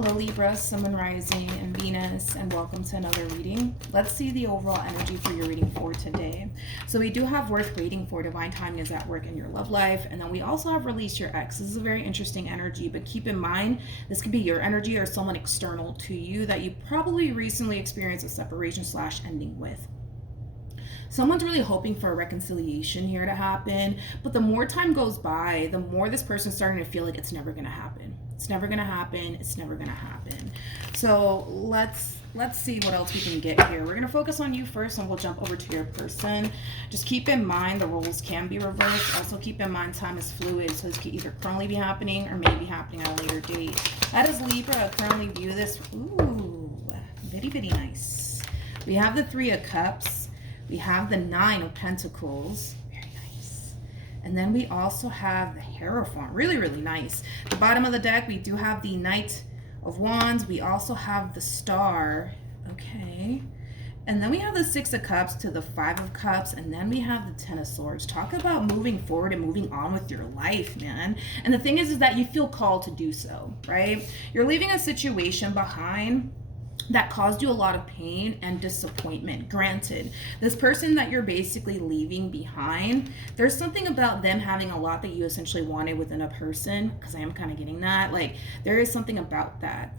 Hello Libra, Sun, Moon, Rising, and Venus, and welcome to another reading. Let's see the overall energy for your reading for today. So we do have worth waiting for, divine timing is at work in your love life, and then we also have release your ex. This is a very interesting energy, but keep in mind, this could be your energy or someone external to you that you probably recently experienced a separation / ending with. Someone's really hoping for a reconciliation here to happen, but the more time goes by, the more this person's starting to feel like it's never going to happen. It's never going to happen. It's never going to happen. So let's see what else we can get here. We're going to focus on you first, and we'll jump over to your person. Just keep in mind the roles can be reversed. Also keep in mind time is fluid, so this could either currently be happening or maybe happening at a later date. How does Libra currently view this? Ooh, very, very nice. We have the Three of Cups. We have the Nine of Pentacles. Very nice. And then we also have the Hierophant. Really, really nice. The bottom of the deck, we do have the Knight of Wands. We also have the Star. Okay. And then we have the Six of Cups to the Five of Cups. And then we have the Ten of Swords. Talk about moving forward and moving on with your life, man. And the thing is that you feel called to do so, right? You're leaving a situation behind that caused you a lot of pain and disappointment. Granted, this person that you're basically leaving behind, there's something about them having a lot that you essentially wanted within a person, because I am kind of getting that. Like, there is something about that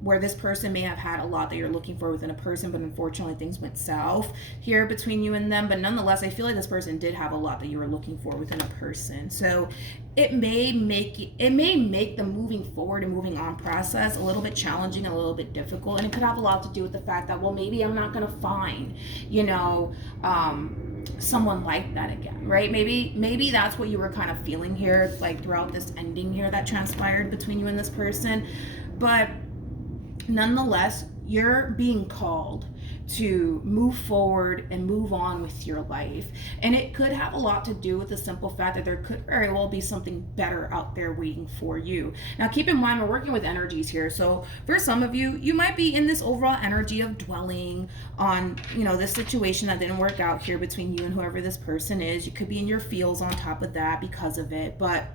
where this person may have had a lot that you're looking for within a person, but unfortunately things went south here between you and them. But nonetheless, I feel like this person did have a lot that you were looking for within a person. So it may make the moving forward and moving on process a little bit challenging, a little bit difficult. And it could have a lot to do with the fact that, well, maybe I'm not going to find, someone like that again, right? Maybe that's what you were kind of feeling here, like throughout this ending here that transpired between you and this person. But nonetheless, you're being called to move forward and move on with your life. And it could have a lot to do with the simple fact that there could very well be something better out there waiting for you. Now, keep in mind, we're working with energies here. So for some of you, you might be in this overall energy of dwelling on, this situation that didn't work out here between you and whoever this person is. You could be in your feels on top of that because of it. But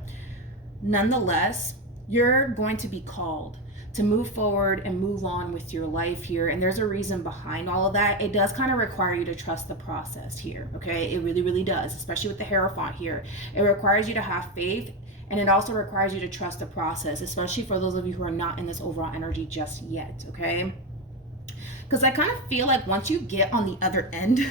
nonetheless, you're going to be called to move forward and move on with your life here. And there's a reason behind all of that. It does kind of require you to trust the process here, okay? It really, really does, especially with the Hierophant here. It requires you to have faith, and it also requires you to trust the process, especially for those of you who are not in this overall energy just yet, okay? Because I kind of feel like once you get on the other end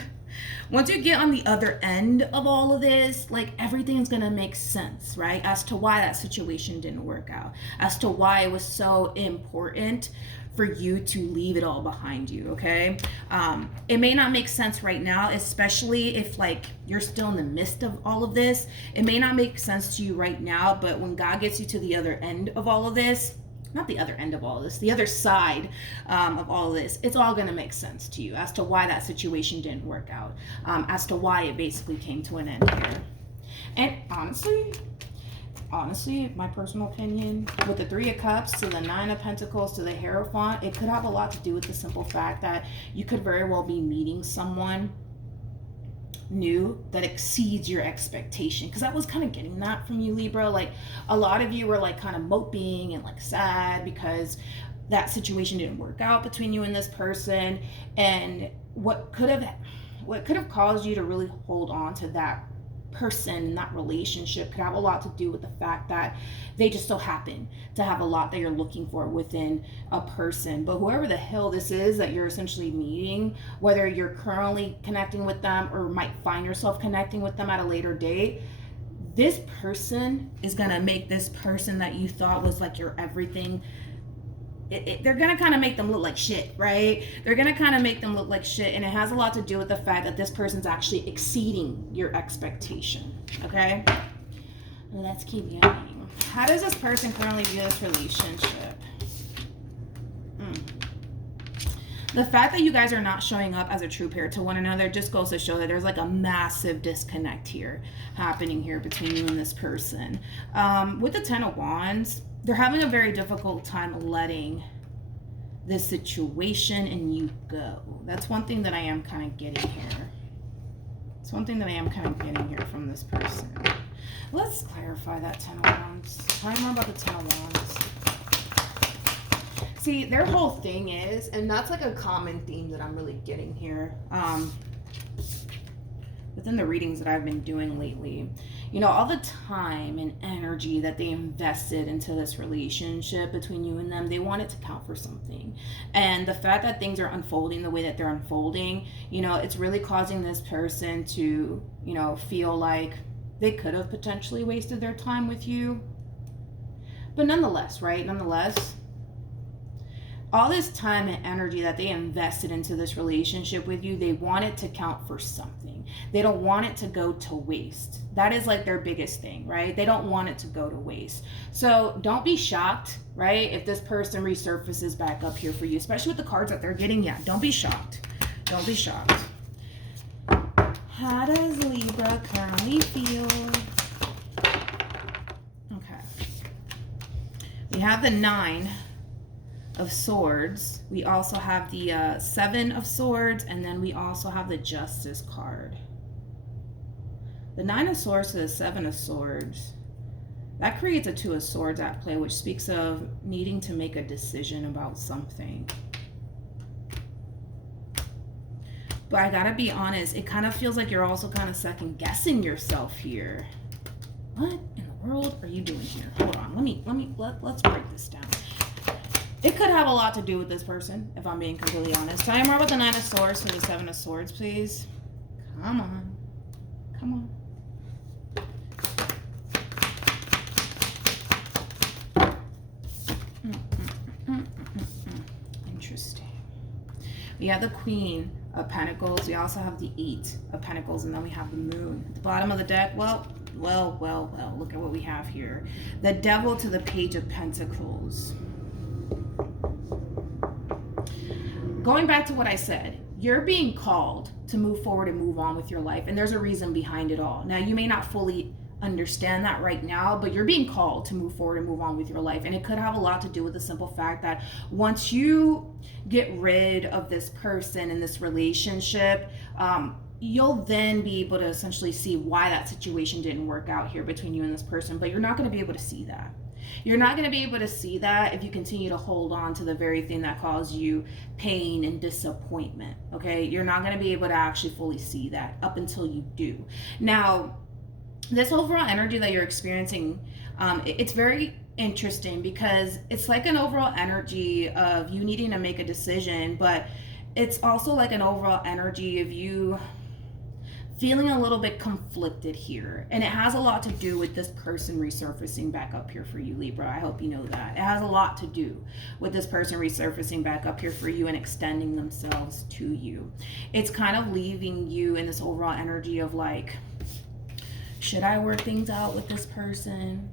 of all of this, like everything's gonna make sense, right? As to why that situation didn't work out, as to why it was so important for you to leave it all behind you, okay? It may not make sense right now, especially if like you're still in the midst of all of this. It may not make sense to you right now, but when God gets you to the other end of all of this, not the other end of all of this, the other side of all of this, it's all going to make sense to you as to why that situation didn't work out, as to why it basically came to an end here. And honestly, my personal opinion, with the Three of Cups to the Nine of Pentacles to the Hierophant, it could have a lot to do with the simple fact that you could very well be meeting someone new that exceeds your expectation, because I was kind of getting that from you, Libra. Like, a lot of you were like kind of moping and like sad because that situation didn't work out between you and this person, and what could have caused you to really hold on to that person and that relationship could have a lot to do with the fact that they just so happen to have a lot that you're looking for within a person. But whoever the hell this is that you're essentially meeting, whether you're currently connecting with them or might find yourself connecting with them at a later date, this person is gonna make this person that you thought was like your everything, they're gonna kind of make them look like shit, right? They're gonna kind of make them look like shit, and it has a lot to do with the fact that this person's actually exceeding your expectation, okay? Let's keep going. How does this person currently view this relationship? The fact that you guys are not showing up as a true pair to one another just goes to show that there's like a massive disconnect here happening here between you and this person. With the Ten of Wands, they're having a very difficult time letting this situation and you go. That's one thing that I am kind of getting here. It's one thing that I am kind of getting here from this person. Let's clarify that Ten of Wands. Tell me more about the Ten of Wands. See, their whole thing is, and that's like a common theme that I'm really getting here, within the readings that I've been doing lately, you know, all the time and energy that they invested into this relationship between you and them, they want it to count for something. And the fact that things are unfolding the way that they're unfolding, you know, it's really causing this person to, you know, feel like they could have potentially wasted their time with you. But nonetheless, right? Nonetheless, all this time and energy that they invested into this relationship with you, they want it to count for something. They don't want it to go to waste. That is like their biggest thing, right? They don't want it to go to waste. So don't be shocked, right? If this person resurfaces back up here for you, especially with the cards that they're getting. Yeah, don't be shocked. Don't be shocked. How does Libra currently feel? Okay. We have the 9 of Swords. We also have the 7 of Swords, and then we also have the Justice card. The 9 of Swords to the 7 of Swords, that creates a 2 of Swords at play, which speaks of needing to make a decision about something. But I gotta be honest, it kind of feels like you're also kind of second guessing yourself here. What in the world are you doing here? Hold on, let's break this down. It could have a lot to do with this person, if I'm being completely honest. Tell me more about the 9 of Swords to the 7 of Swords, please. Come on. Come on. Interesting. We have the Queen of Pentacles. We also have the 8 of Pentacles, and then we have the Moon. At the bottom of the deck, well, look at what we have here. The Devil to the Page of Pentacles. Going back to what I said, you're being called to move forward and move on with your life, and there's a reason behind it all. Now, you may not fully understand that right now, but you're being called to move forward and move on with your life, and it could have a lot to do with the simple fact that once you get rid of this person in this relationship, you'll then be able to essentially see why that situation didn't work out here between you and this person, but you're not going to be able to see that. You're not going to be able to see that if you continue to hold on to the very thing that caused you pain and disappointment, okay? You're not going to be able to actually fully see that up until you do. Now, this overall energy that you're experiencing, it's very interesting because it's like an overall energy of you needing to make a decision, but it's also like an overall energy of you feeling a little bit conflicted here. And it has a lot to do with this person resurfacing back up here for you, Libra. I hope you know that. It has a lot to do with this person resurfacing back up here for you and extending themselves to you. It's kind of leaving you in this overall energy of like, should I work things out with this person?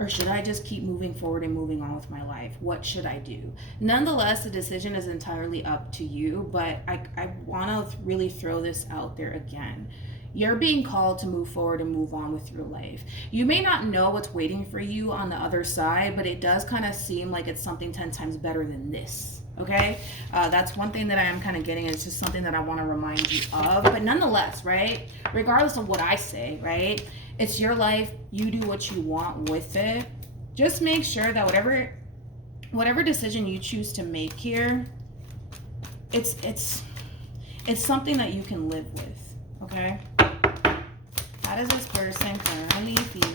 Or should I just keep moving forward and moving on with my life? What should I do? Nonetheless, the decision is entirely up to you, but I want to really throw this out there again. You're being called to move forward and move on with your life. You may not know what's waiting for you on the other side, but it does kind of seem like it's something 10 times better than this. Okay, that's one thing that I am kind of getting. It's just something that I want to remind you of. But nonetheless, right, regardless of what I say, right, it's your life. You do what you want with it. Just make sure that whatever decision you choose to make here, it's something that you can live with. Okay. How does this person currently feel?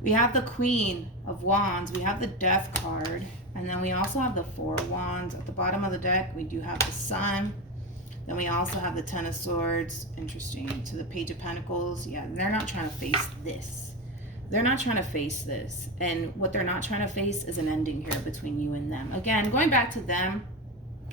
We have the Queen of Wands, we have the Death card, and then we also have the 4 of Wands. At the bottom of the deck, we do have the Sun. Then we also have the 10 of Swords. Interesting. To the Page of Pentacles. Yeah, they're not trying to face this. They're not trying to face this. And what they're not trying to face is an ending here between you and them. Again, going back to them,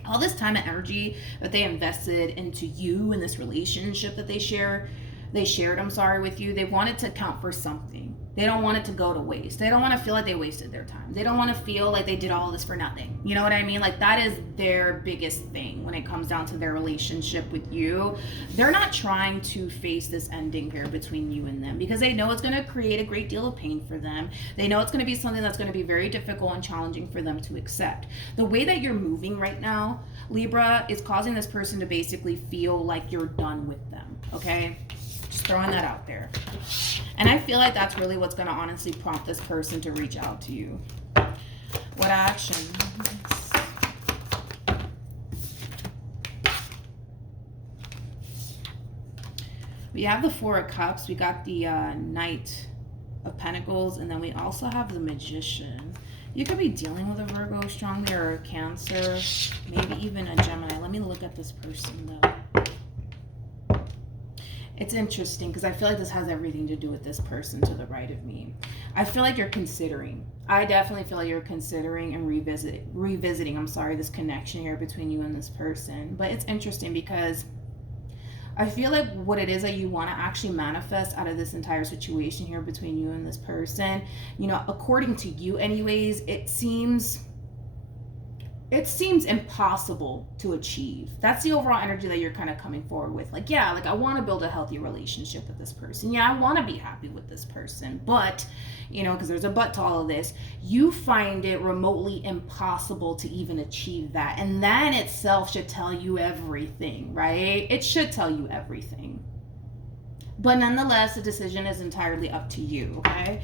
all this time and energy that they invested into you in this relationship that they shared, with you, they want it to count for something. They don't want it to go to waste. They don't want to feel like they wasted their time. They don't want to feel like they did all this for nothing. You know what I mean? Like, that is their biggest thing when it comes down to their relationship with you. They're not trying to face this ending here between you and them because they know it's going to create a great deal of pain for them. They know it's going to be something that's going to be very difficult and challenging for them to accept. The way that you're moving right now, Libra, is causing this person to basically feel like you're done with them, okay? Just Just throwing that out there. And I feel like that's really what's going to honestly prompt this person to reach out to you. What action? We have the Four of Cups. We got the Knight of Pentacles. And then we also have the Magician. You could be dealing with a Virgo strongly, or a Cancer, maybe even a Gemini. Let me look at this person, though. It's interesting because I feel like this has everything to do with this person to the right of me. I feel like you're considering. I definitely feel like you're considering and revisiting, this connection here between you and this person. But it's interesting because I feel like what it is that you want to actually manifest out of this entire situation here between you and this person, you know, according to you anyways, it seems impossible to achieve. That's the overall energy that you're kind of coming forward with. Like, yeah, like I want to build a healthy relationship with this person. Yeah, I want to be happy with this person. But, you know, because there's a but to all of this, you find it remotely impossible to even achieve that. And that in itself should tell you everything, right? It should tell you everything. But nonetheless, the decision is entirely up to you, okay?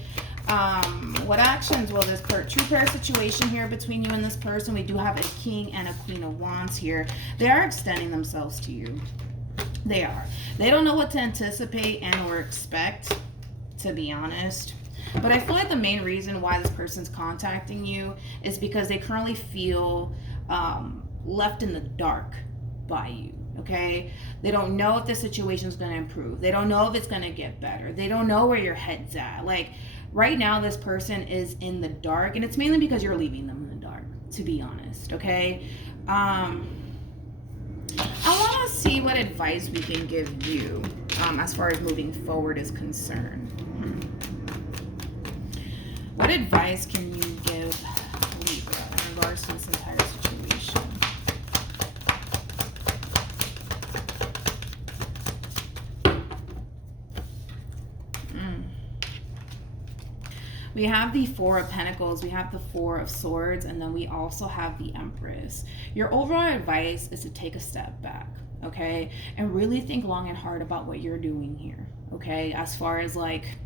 What actions will this true pair situation here between you and this person? We do have a King and a Queen of Wands here. They are extending themselves to you. They are. They don't know what to anticipate and or expect, to be honest. But I feel like the main reason why this person's contacting you is because they currently feel left in the dark by you. Okay, they don't know if the situation is going to improve. They don't know if it's going to get better. They don't know where your head's at. Like right now, this person is in the dark, and it's mainly because you're leaving them in the dark, to be honest. Okay, I want to see what advice we can give you as far as moving forward is concerned. What advice can you give Libra in regards to this entire situation? We have the Four of Pentacles, we have the Four of Swords, and then we also have the Empress. Your overall advice is to take a step back, okay? And really think long and hard about what you're doing here, okay? As far as like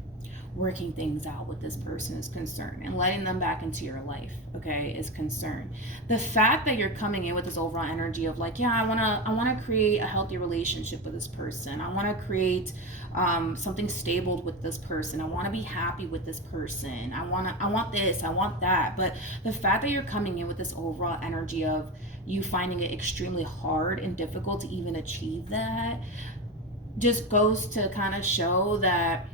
working things out with this person is concerned and letting them back into your life, okay, is concerned. The fact that you're coming in with this overall energy of like, yeah, I wanna create a healthy relationship with this person. I wanna create something stable with this person. I wanna be happy with this person. I want this, I want that. But the fact that you're coming in with this overall energy of you finding it extremely hard and difficult to even achieve that just goes to kind of show that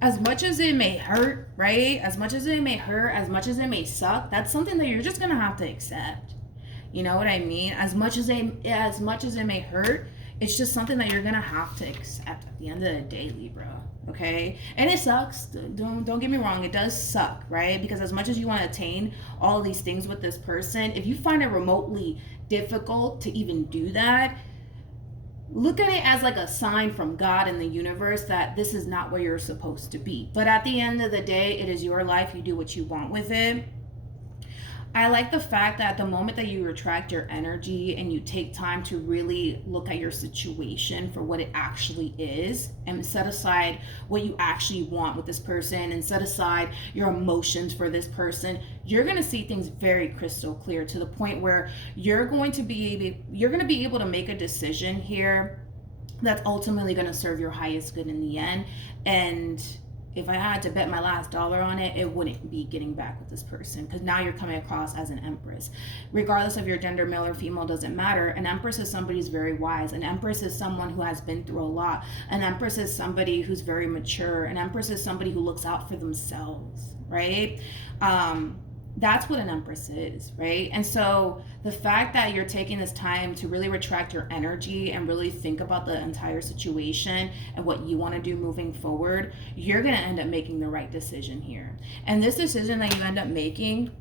as much as it may hurt, right? As much as it may hurt, as much as it may suck, that's something that you're just gonna have to accept. You know what I mean? As much as it may hurt, it's just something that you're gonna have to accept at the end of the day, Libra. Okay? And it sucks. Don't get me wrong, it does suck, right? Because as much as you want to attain all of these things with this person, if you find it remotely difficult to even do that, look at it as like a sign from God in the universe that this is not where you're supposed to be. But at the end of the day, it is your life. You do what you want with it. I like the fact that the moment that you retract your energy and you take time to really look at your situation for what it actually is and set aside what you actually want with this person and set aside your emotions for this person, you're going to see things very crystal clear to the point where you're going to be able to make a decision here that's ultimately going to serve your highest good in the end. And if I had to bet my last dollar on it, it wouldn't be getting back with this person, because now you're coming across as an empress. Regardless of your gender, male or female, doesn't matter. An empress is somebody who's very wise. An empress is someone who has been through a lot. An empress is somebody who's very mature. An empress is somebody who looks out for themselves, right? That's what an empress is, right? And so the fact that you're taking this time to really retract your energy and really think about the entire situation and what you want to do moving forward, you're going to end up making the right decision here. And this decision that you end up making,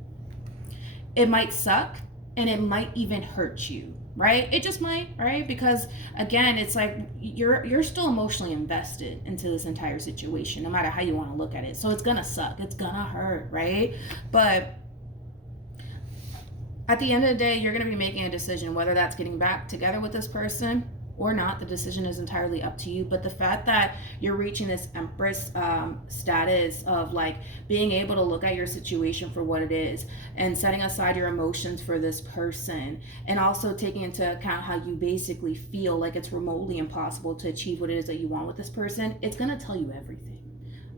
it might suck and it might even hurt you, right? It just might, right? Because again, it's like you're still emotionally invested into this entire situation, no matter how you want to look at it. So it's going to suck. It's going to hurt, right? But at the end of the day, you're going to be making a decision, whether that's getting back together with this person or not. The decision is entirely up to you. But the fact that you're reaching this Empress status of like being able to look at your situation for what it is and setting aside your emotions for this person, and also taking into account how you basically feel like it's remotely impossible to achieve what it is that you want with this person, it's going to tell you everything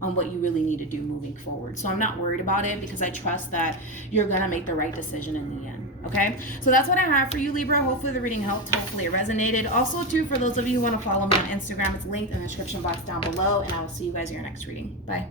on what you really need to do moving forward. So I'm not worried about it, because I trust that you're gonna make the right decision in the end. Okay, so that's what I have for you, Libra. Hopefully the reading helped, hopefully it resonated. Also too, for those of you who want to follow me on Instagram, it's linked in the description box down below, and I will see you guys in your next reading. Bye.